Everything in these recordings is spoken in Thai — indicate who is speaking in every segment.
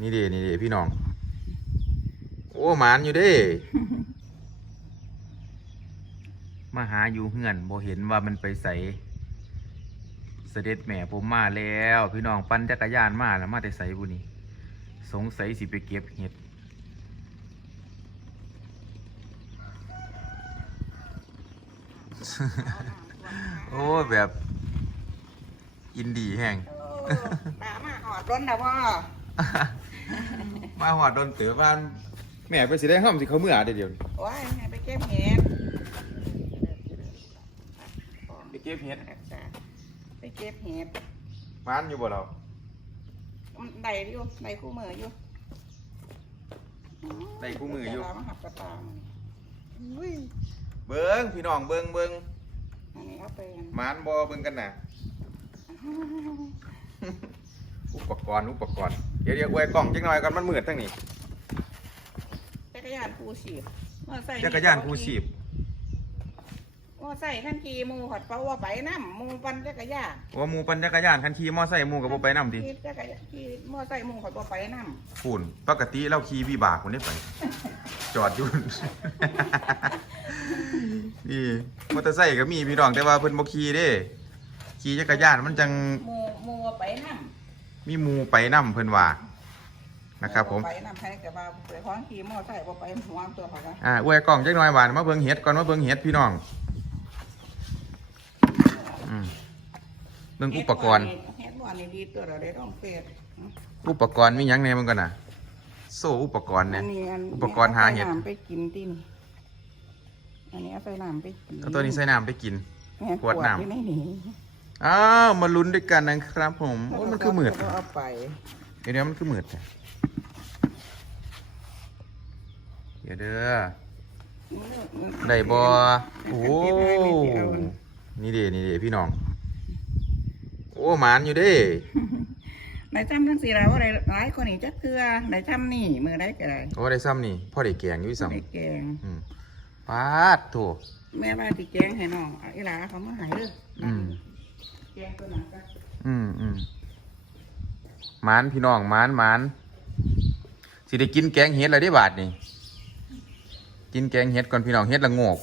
Speaker 1: นี่เด้นี่เด้พี่น้อง โอ้หมานอยู่เด้ มาหาอยู่เฮือนบ่เห็นว่ามันไปใส่เสด็จแม่ผมมาแล้ว พี่น้องปั่นจักรยานมาแล้วมาแต่ใส่บุนี่สงสัยสิไปเก็บเห็ดโอ้แบบอินดีแห้ง
Speaker 2: ตามาหอดร้นนะพ่อ
Speaker 1: มาหอดโดนเตือบ้านแม่ไปสิได้ห้อมสิเขาเมื่อเดี๋ยวเดี๋ยวนี้
Speaker 2: โอ้ยให้ไปเก็บเห็ด
Speaker 1: ไปเก็บเห็ด
Speaker 2: ไปเก็บเห็ด
Speaker 1: มานอยู่บ่เรา
Speaker 2: มันได้อยู่ได้คู่มืออยู่
Speaker 1: ได้คู่มืออยู่
Speaker 2: เวลามาหับกระตามอุ้ย
Speaker 1: เบิ้งพี่น้องเบิ้งเบิ้ง
Speaker 2: อันนี้เอาไปกัน
Speaker 1: มานบอเบิ้งกันนะอุปกรณ์อุปกรณ์ เดี๋ยวเดี๋ยวอวยกล่องจังหน่อยก่อนมันมืดทั้งนี้
Speaker 2: จักรยานคูชีพมอไซค์
Speaker 1: จักรยานคู่ชีพ
Speaker 2: มอไซค์ขั้นขี่หมูหอดเป้าว่าไปน้ำหมูปั่นจักรยาน
Speaker 1: ว่าหมูปั่นจักรยานคันขี่มอไซค์หมูกับบ่ไปนำดิ
Speaker 2: ขี่จักรยานขี่มอไซค์หมูหอดบ่ไปน้ำ
Speaker 1: ฝุ่นปกติเราขี่วิบากคนได้ไปจอดอยู่นี่มอเตอร์ไซค์ก็มีพี่น้องแต่ว่าเพิ่นบ่ขี่เด้ขี่จักรยานมันจัง
Speaker 2: หมูหมูว่าไปน้
Speaker 1: มีหมูไปนํเพิ่นว่าำนะครับผม
Speaker 2: ไปน้ำให้กับว่าไปคล้องขี่มอไซค์บ่ไปหัวตัวเขาก็
Speaker 1: อ่าอวยกล่องจักหน่อยหวานมาเบิ่งเห็ดก่อนมาเบิ่งเห็ดพี่น้องอืมเบิ่งอุปกรณ์
Speaker 2: เฮ็ดบ่อนนี่ดีตัวเราได้ต้องเฟด
Speaker 1: อุปกรณ์มีหยังแหน่มันก่อนน่ะ โซ่อุปกรณ์เนี่ย
Speaker 2: อันนี้อัน
Speaker 1: อุปกรณ์หาเห็ด
Speaker 2: อาใส่น้ำไปกินตินอันนี้เอาใส่น้ำไปกิน
Speaker 1: เอาตัวนี้ใส่น้ำไปกิน
Speaker 2: แม่
Speaker 1: ขวดน้ำ
Speaker 2: อยู่ในนี้
Speaker 1: อ้าวมาลุ้นด้วยกันนะครับผมโอ้ยมันคือมืด
Speaker 2: แล้วก็เอาไป
Speaker 1: เดี๋ยวเดี๋ยวมันคือมืดแต่เดี๋ยวเด้อได้บอโอ้นี่เด้นี่เด้พี่น้อง โอ้หมานอยู่เด้
Speaker 2: ในจำทั้งสี่แล้วอะไรหลายคนนี่จักเทือในจำนี่มือได้ก็ได้
Speaker 1: โอ้ได้ซ้ำนี่พ่อได้แกงอยู่ซ้
Speaker 2: ได้แกงำ
Speaker 1: อืมปาดโถ
Speaker 2: แม่ว่าที่แกงให้น้องเอาอีหลาเขามาใหายเด้ออ
Speaker 1: อืม
Speaker 2: แกงตัวนั้นก็
Speaker 1: อืมอืมหมานพี่น้องหมานหมานสิได้กินแกงเห็ดอะไรได้บาทนี่กินแกงเห็ดก่อนพี่น้องเห็ดละงก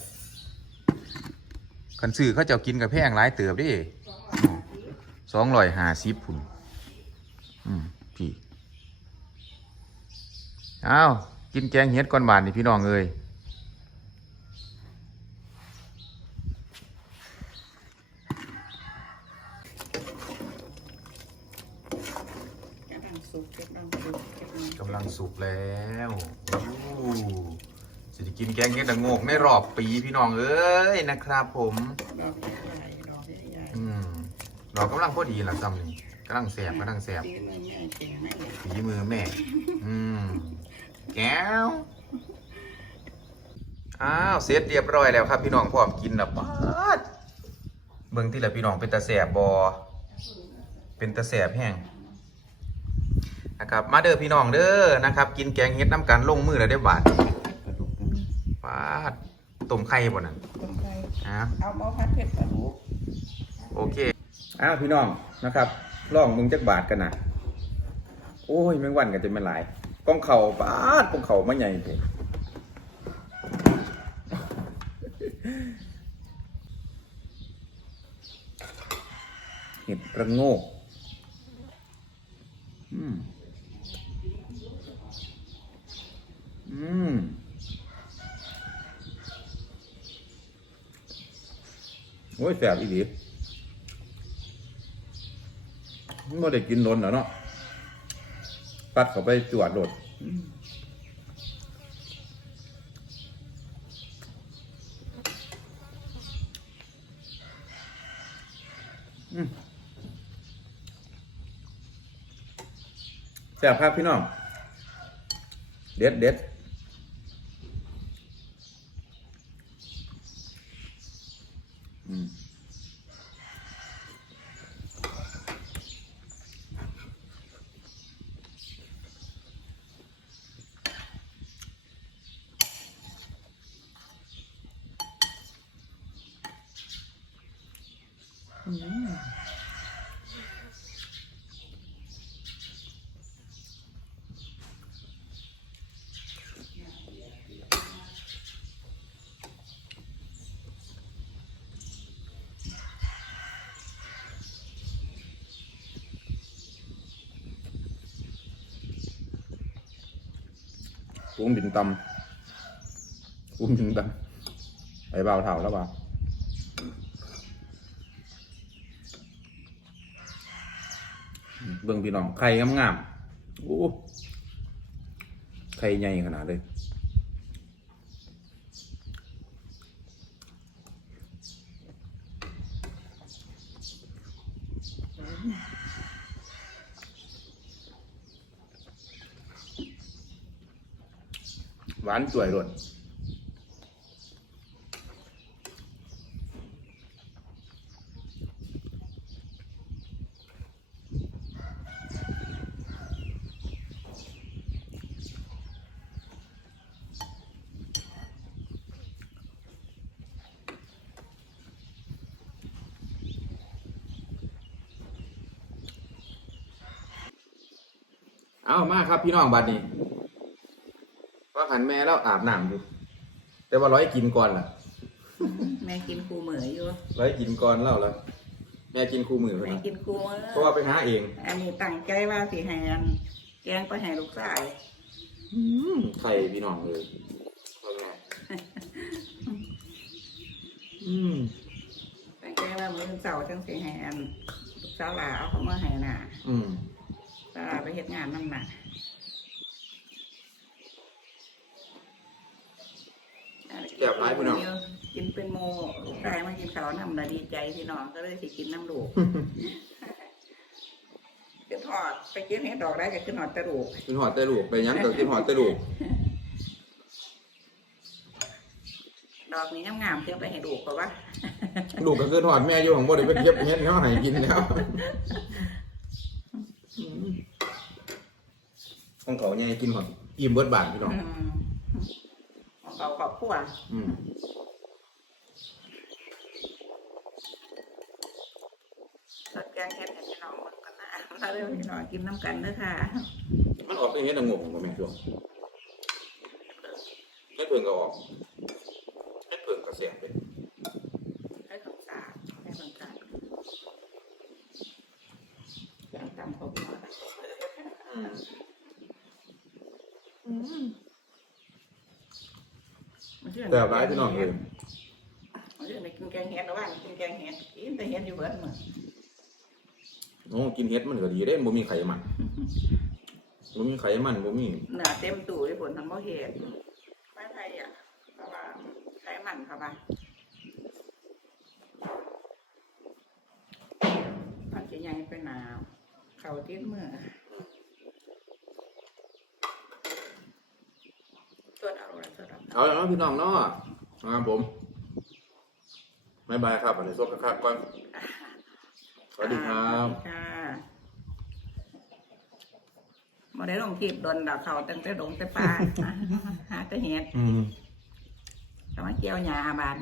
Speaker 1: คันซื้อเขาเจ้ากินกับแพงหลายเติบดิสองร้อยห้าสิบพุ่นอืมพี่อ้าวกินแกงเห็ดก่อนบาทนี่พี่น้องเอ้ย
Speaker 2: กำลัง สุกกำลังสุกกำลัง
Speaker 1: กำลังสุกแล้วอู้สิได้กินแกงเห็ดละโงกในรอบปีพี่น้องเอ้ยนะครับ ผม
Speaker 2: ดอกใหญ่ๆดอกใหญ่
Speaker 1: อืมเรากำลังพอดีละซ้ำนี่กำลังแสบกำลังแสบ
Speaker 2: ๆตีมือแม่เก่งให้เลย
Speaker 1: ฝีมือแม่ อืมแก้วอ้าวเสร็จเรียบร้อยแล้วครับ พี่น้องพร้อมกินแล้วป๊าดเบิ่งที่ละพี่น้องเป็นตาแสบบอเป็นตาแสบแห้ง นะครับ มาเด้อพี่น้องเด้อนะครับ กินแกงเฮ็ดน้ำกันลงมือแล้วได้อบาท
Speaker 2: กระดูกกัน
Speaker 1: ป๊าดต้มไข่บ่นั่น
Speaker 2: ต้มไก่
Speaker 1: อะ
Speaker 2: เอาหม้อพัดเผ็ดปลาดุก
Speaker 1: โอเคอ้าวพี่น้องนะครับลองมึงจักบาทกันนะโอ้ยแมงวันกันจะเป็นหลายกองเข่าปาดกองเข่ามาใหญ่เลยเห็ดระโงกอืม อืมโอ้ยแสบอีหลีมันไม่ได้กินนนแล้วเนาะปัดเข้าไปจวดโดดแสบครับพี่น้อง เด็ดเด็ด Uống bình tâm. Uống bình tâm. Để bao thảo đó bà. เบาเท่าแล้วเปล่าเบิ่งพี่น้องไข่งามๆโอ้ไข่ใหญ่ขนาดเลยหวานสวยรส เอามาครับพี่น้องบัดนี้ว่าหันแม่แล้วอาบน้ำอยู่แต่ว่าร้อยกินก่อนล่ะ
Speaker 2: แม่กินคูเหมืออยู่
Speaker 1: ร้อยกินก่อนแล้วล่ะแม่กินคู่มือไป
Speaker 2: แม่
Speaker 1: นะ
Speaker 2: กินคูเหมือ
Speaker 1: เพราะว่าไปหาเอง
Speaker 2: อันนี้ตั้งใจว่าสิให้อันแกงไปให้ลูกชาย
Speaker 1: ไข่พี่น้องเลยพ่อแม่อืม
Speaker 2: ตั้งใจว่ามื้อเสาร์จังสิให้อันลูกสาวหลาเอาเขามาให้น่ะ
Speaker 1: อืม
Speaker 2: สาวหลา ไปเฮ็ดงานนั่นน่ะกินเป็นโมลูกชายมากินข้าวนำน่ะดีใจพี่น้องก็เลยสิกินน้ำลูกคือทอดไปกินเห็ดดอกได้ก็คือหอดตะลูก
Speaker 1: กินหอดแต่ลูกไปยันก็กินหอดแต่ลูก
Speaker 2: ดอกนี้งามๆเพื่อไปให้ลูกเพราะว่า
Speaker 1: ลูกก็คือหอดแม่อยู่ของบ่ได้ไปเก็บเฮ็ดเขาให้กินแล้วอืม ของเขาเนี่ยกินหอดอิ่มเบิดบานพี่น้อง
Speaker 2: อืมของเขาครอบครัว
Speaker 1: อืม
Speaker 2: สดแกงเห็ดให้พี่น้องหมดกันนะมาเร็วพี่น้องกินน้ำกันเด้อค่ะ
Speaker 1: มันออกเป็นเฮ็ดละงงบ่แม่ช่วงเฮ็ดเพิ่งก็ออกเฮ็ดเพิ่งก็เสียงเป็น
Speaker 2: ให้ของสาดให้ของสาดย่างตำข้าวเหนียวนะมันชื่
Speaker 1: แต่ร้ายพี่น้องเลย
Speaker 2: มันชื่อในกินแกงเห็ดหรือว่ากินแกงเห็ดกินแต่เห็ดอยู่เบิดมื้อ
Speaker 1: โอ้กินเฮ็ดมันก็ดีเด้บ่มีไขมันบ่มีไขมันบ่มี
Speaker 2: เนื้อเต็มตู้เลยผลทำบ่เห็ดไม่ไทยอะเพราะว่าไขมันครับว่ามันจะใหญ่ไปหนาว เขาติดมือสดเอาละสด เอา
Speaker 1: เอาแล้วพี่น้องเนาะครับผมบ๊ายบายครับอันนี้ซบกับข้าวก่อน สวัสดีครับ
Speaker 2: สวัสดีค่ะมาได้ลงคลิปโดนดาวเขาตั้งแต่ดงแต่ปลาหาแต่เห็ด
Speaker 1: อืม
Speaker 2: แต่ว่าเกี่ยวหญ้าบาน